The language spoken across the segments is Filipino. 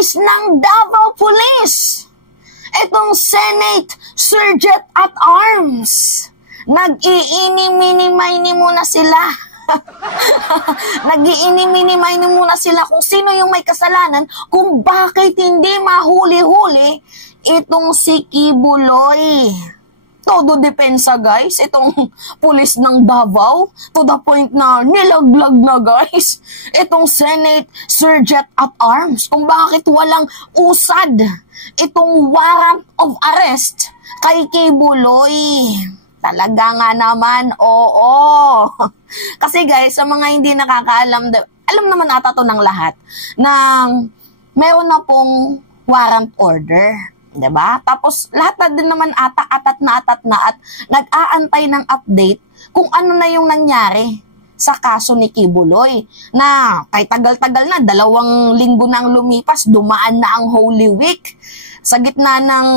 guys ng Davao Police. Itong Senate Sergeant at Arms. Nag-iini-mini-mini muna sila. Nag-iini-mini-mini muna sila kung sino yung may kasalanan, kung bakit hindi mahuli-huli itong si Kibuloy. Todo depensa guys, itong pulis ng Davao, to the point na nilaglag na guys, itong Senate Sergeant at Arms, kung bakit walang usad itong warrant of arrest kay Kibuloy. Talaga nga naman, oo. Kasi guys, sa mga hindi nakakaalam, alam naman ata to ng lahat, na meron na pong warrant order. Diba? Tapos, lahat na din naman atat na at nag-aantay ng update kung ano na yung nangyari sa kaso ni Kibuloy. Na, kay tagal-tagal na, 2 linggo nang lumipas, dumaan na ang Holy Week. Sa gitna ng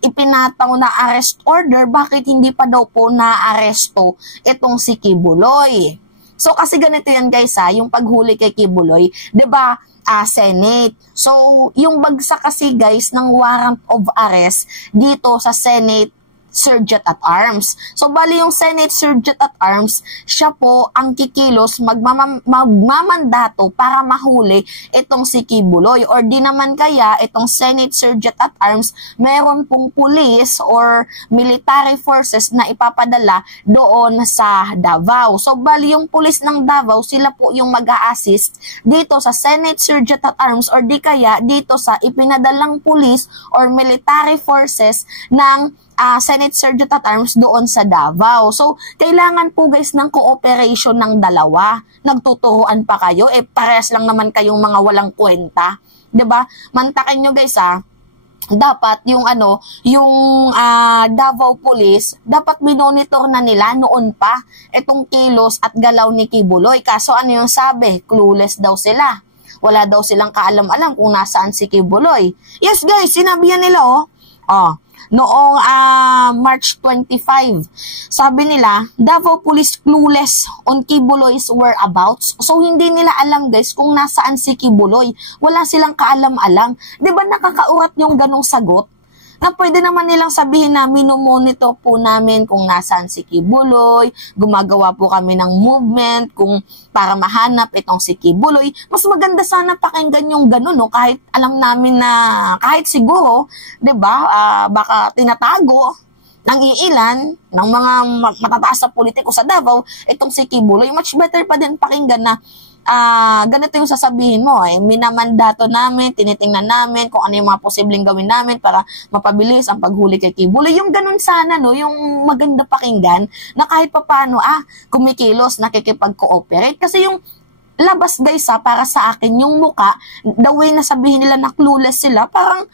ipinataw na arrest order, bakit hindi pa daw po na-aresto itong si Kibuloy? So, kasi ganito yan guys yung paghuli kay Kibuloy, diba, Senate. So, yung bagsak kasi guys ng warrant of arrest dito sa Senate Sergeant at Arms. So, bali yung Senate Sergeant at Arms, siya po ang kikilos, magmamandato para mahuli itong si Kibuloy. Or di naman kaya, itong Senate Sergeant at Arms, meron pong police or military forces na ipapadala doon sa Davao. So, bali yung police ng Davao, sila po yung mag-a-assist dito sa Senate Sergeant at Arms or di kaya dito sa ipinadalang police or military forces ng Senate Sergeant at Arms doon sa Davao. So, kailangan po guys ng cooperation ng dalawa. Nagtuturuan pa kayo, parehas lang naman kayong mga walang kwenta. 'Di ba? Mantakin nyo guys dapat yung Davao Police, dapat minonitor na nila noon pa itong kilos at galaw ni Kibuloy. Kaso ano yung sabi? Clueless daw sila. Wala daw silang kaalam-alam kung nasaan si Kibuloy. Yes guys, sinabi yan nila noong March 25, sabi nila, Davao Police clueless on Kibuloy's whereabouts. So, hindi nila alam guys kung nasaan si Kibuloy. Wala silang kaalam-alam. Diba nakakaurat yung ganong sagot? Na pwede naman nilang sabihin na minomonitor po namin kung nasaan si Kibuloy, gumagawa po kami ng movement kung para mahanap itong si Kibuloy. Mas maganda sana pakinggan yung gano'n, no? Kahit alam namin na, kahit siguro, 'di ba, baka tinatago ng iilan ng mga matataas na politiko sa Davao, itong si Kibuloy. Much better pa din pakinggan na ganito yung sasabihin mo, minamandato namin, tinitingnan namin kung ano yung mga posibleng gawin namin para mapabilis ang paghuli kay Kibuloy. Yung ganun sana, no, yung maganda pakinggan na kahit papaano, kumikilos, nakikipag-cooperate. Kasi yung labas guys, para sa akin, yung muka, the way na sabihin nila na clueless sila, parang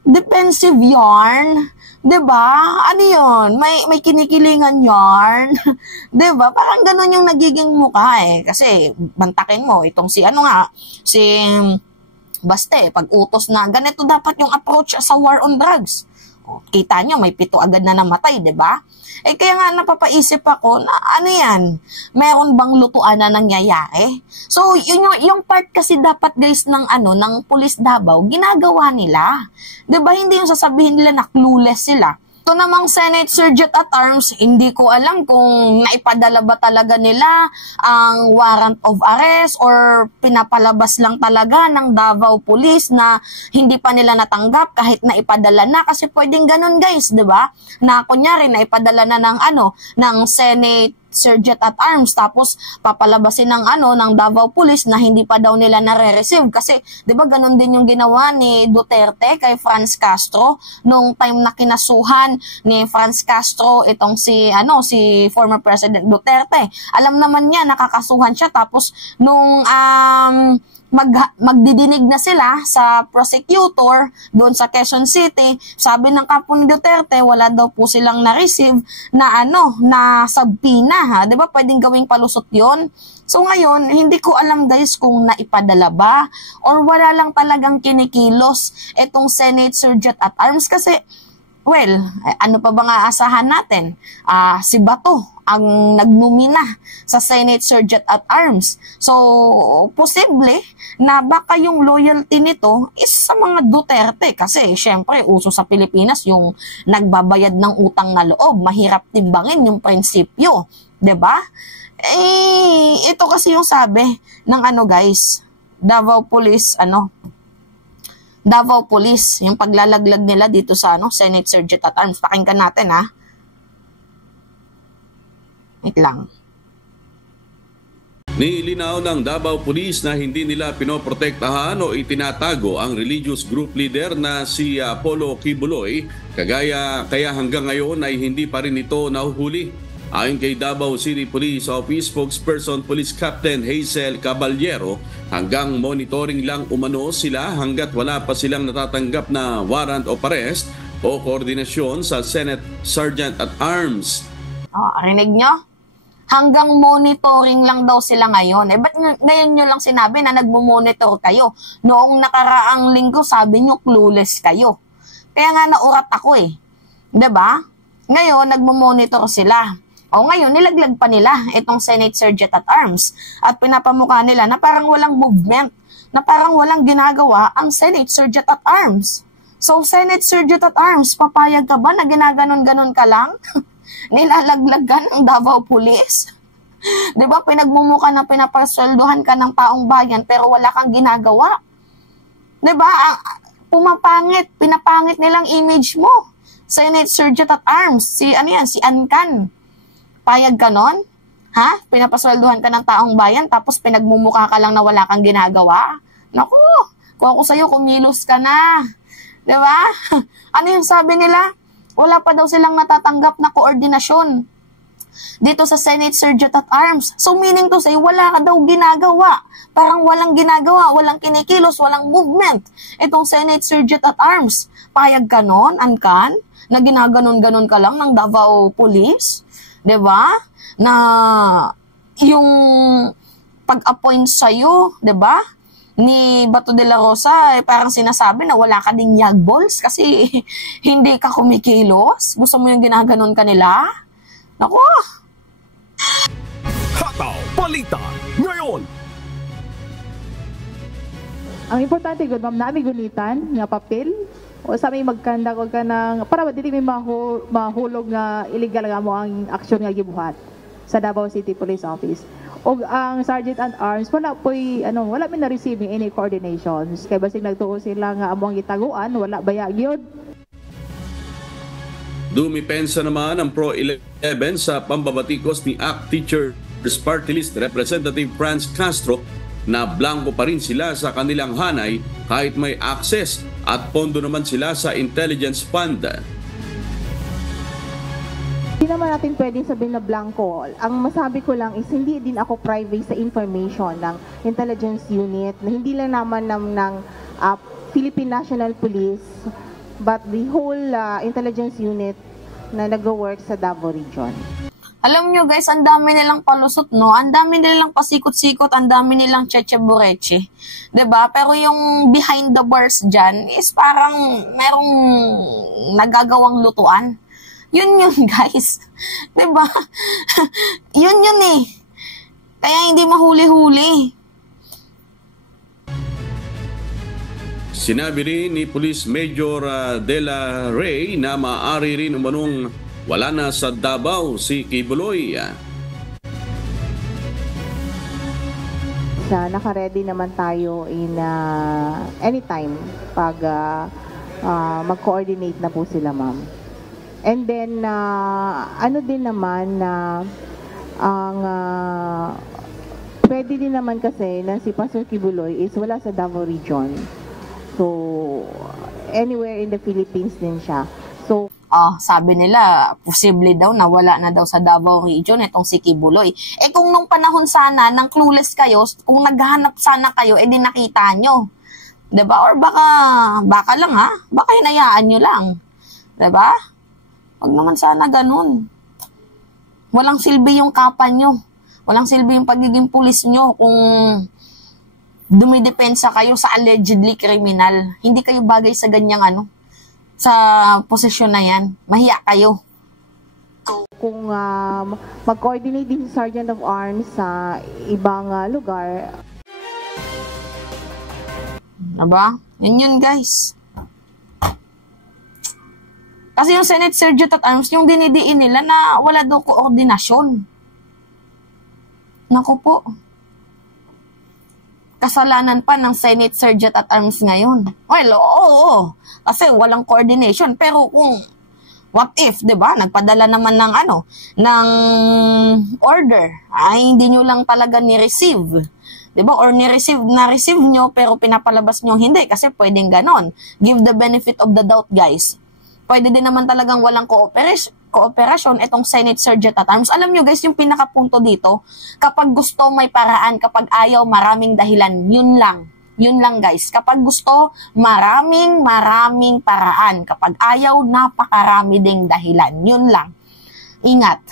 defensive yarn. 'Di ba? Ano 'yon? May kinikilingan yarn. 'Di ba? Parang ganoon yung nagiging mukha kasi bantakin mo itong si si Baste, pag utos na ganito dapat yung approach sa war on drugs. Kita nyo, may 7 agad na namatay, 'di ba? Kaya nga napapaisip ako na ano yan, meron bang lutuan na nangyayari? So, yung part kasi dapat guys ng Police Davao, ginagawa nila. 'Di ba? Hindi yung sasabihin nila na clueless sila. Ito namang Senate Sergeant at Arms, hindi ko alam kung naipadala ba talaga nila ang warrant of arrest or pinapalabas lang talaga ng Davao Police na hindi pa nila natanggap kahit naipadala na. Kasi pwedeng ganun guys, 'di ba? Na kunyari naipadala na ng Senate Sergeant at Arms tapos papalabasin ng Davao Police na hindi pa daw nila nare-receive kasi 'di ba ganun din yung ginawa ni Duterte kay Franz Castro nung time na kinasuhan ni Franz Castro itong si former President Duterte. Alam naman niya nakakasuhan siya tapos nung magdidinig na sila sa prosecutor doon sa Quezon City, sabi ng kampo ni Duterte, wala daw po silang na-receive na na subpoena, 'di ba? Pwedeng gawing palusot 'yon. So ngayon, hindi ko alam guys kung naipadala ba or wala lang talagang kinikilos itong Senate Sergeant at Arms kasi Well, ano pa bang aasahan natin? Si Bato ang nagnomina sa Senate Sergeant at Arms. So, posible na baka yung loyalty nito is sa mga Duterte kasi syempre uso sa Pilipinas yung nagbabayad ng utang na loob. Mahirap timbangin yung prinsipyo, 'di ba? Ito kasi yung sabi ng guys, Davao Police, yung paglalaglag nila dito sa Senate Sergeant at Arms. Pakinggan natin Wait lang. Nilinaw ng Davao Police na hindi nila pinoprotektahan o itinatago ang religious group leader na si Apollo Quiboloy, kaya hanggang ngayon ay hindi pa rin ito nahuhuli. Ayon kay Davao City Police Office spokesperson Police Captain Hazel Caballero, hanggang monitoring lang umano sila hanggat wala pa silang natatanggap na warrant of arrest o koordinasyon sa Senate Sergeant at Arms. Rinig nyo? Hanggang monitoring lang daw sila ngayon. Ba't ngayon nyo lang sinabi na nagmo-monitor kayo? Noong nakaraang linggo sabi nyo clueless kayo. Kaya nga naurat ako 'Diba? Ngayon nagmo-monitor sila. O ngayon, nilaglag pa nila itong Senate Sergeant at Arms at pinapamukha nila na parang walang movement, na parang walang ginagawa ang Senate Sergeant at Arms. So, Senate Sergeant at Arms, papayag ka ba na ginaganon-ganon ka lang? Nilalaglagan ng Davao Police? Diba, pinagmumukha na pinapasweldohan ka ng taong bayan pero wala kang ginagawa? Diba, pinapangit nilang image mo. Senate Sergeant at Arms, si Ancan. Payag ka nun? Pinapasweldohan ka ng taong bayan tapos pinagmumukha ka lang na wala kang ginagawa? Naku, kung ako sa'yo, kumilos ka na. Diba? Ano yung sabi nila? Wala pa daw silang natatanggap na koordinasyon dito sa Senate Sergeant at Arms. So meaning to say, wala ka daw ginagawa. Parang walang ginagawa, walang kinikilos, walang movement. Itong Senate Sergeant at Arms. Payag ka nun, Ancan, na ginaganon-ganon ka lang ng Davao Police? 'Di ba? Na yung pag-appoint sa iyo, 'di ba? Ni Bato de la Rosa, parang sinasabi na wala ka ding yag balls kasi hindi ka kumikilos. Gusto mo yung ginaganon kanila? Naku. Hataw Balita ngayon. Ang importante gud ma'am na gunitan nga papel o sa may magkanda ko ka ng para dili may mahulog nga illegal nga mo ang aksyon nga gibuhat sa Davao City Police Office. Og ang Sergeant at Arms wala mi na receiving any coordinations kay basig nagtuo sila nga amo ang gitaguan wala baya gyud. Dumipensa naman ang Pro 11 sa pambabatikos ni ACT Teachers Party List Representative Franz Castro na blanco pa rin sila sa kanilang hanay kahit may access at pondo naman sila sa intelligence fund. Hindi naman natin pwedeng sabihin na blanco. Ang masabi ko lang is hindi din ako private sa information ng intelligence unit na hindi lang naman ng Philippine National Police but the whole intelligence unit na nag-work sa Davao Region. Alam nyo guys, ang dami nilang palusot, no? Ang dami nilang pasikot-sikot, ang dami nilang cheche-bureche. 'Di ba? Pero yung behind the bars dyan is parang merong nagagawang lutuan. Yun guys. 'Di ba? Yun Kaya hindi mahuli-huli. Sinabi rin ni Police Major De La Rey na maaari rin umanong wala na sa Davao si Quiboloy. Naka-ready naman tayo in anytime pag mag-coordinate na po sila, ma'am. And then, ano din naman na pwede din naman kasi na si Pastor Quiboloy is wala sa Davao Region. So, anywhere in the Philippines din siya. So, sabi nila, posible daw na wala na daw sa Davao Region itong si Quiboloy. Kung nung panahon sana, nang clueless kayo, kung naghahanap sana kayo, di nakita nyo. 'Di ba? Or baka lang baka hinayaan nyo lang. 'Di ba? Wag naman sana ganun. Walang silbi yung kapa nyo. Walang silbi yung pagiging pulis nyo kung dumidepensa kayo sa allegedly criminal. Hindi kayo bagay sa ganyang sa posisyon na yan. Mahiya kayo. Kung mag-coordinate din si Sergeant of Arms sa ibang lugar. Diba? Yun guys. Kasi yung Senate Sergeant at Arms, yung dinidiin nila na wala daw koordinasyon. Naku po. Kasalanan pa ng Senate Sergeant at Arms ngayon. Well, oo. Kasi walang coordination. Pero kung, what if, di ba? Nagpadala naman ng ng order. Ay, hindi nyo lang talaga ni-receive. Di ba? Or na-receive nyo, pero pinapalabas nyo hindi. Kasi pwedeng ganon. Give the benefit of the doubt, guys. Pwede din naman talagang walang kooperasyon itong Senate Sergeant at Arms. Alam nyo guys, yung pinakapunto dito, kapag gusto may paraan, kapag ayaw maraming dahilan, yun lang. Yun lang guys. Kapag gusto, maraming paraan. Kapag ayaw, napakarami ding dahilan. Yun lang. Ingat.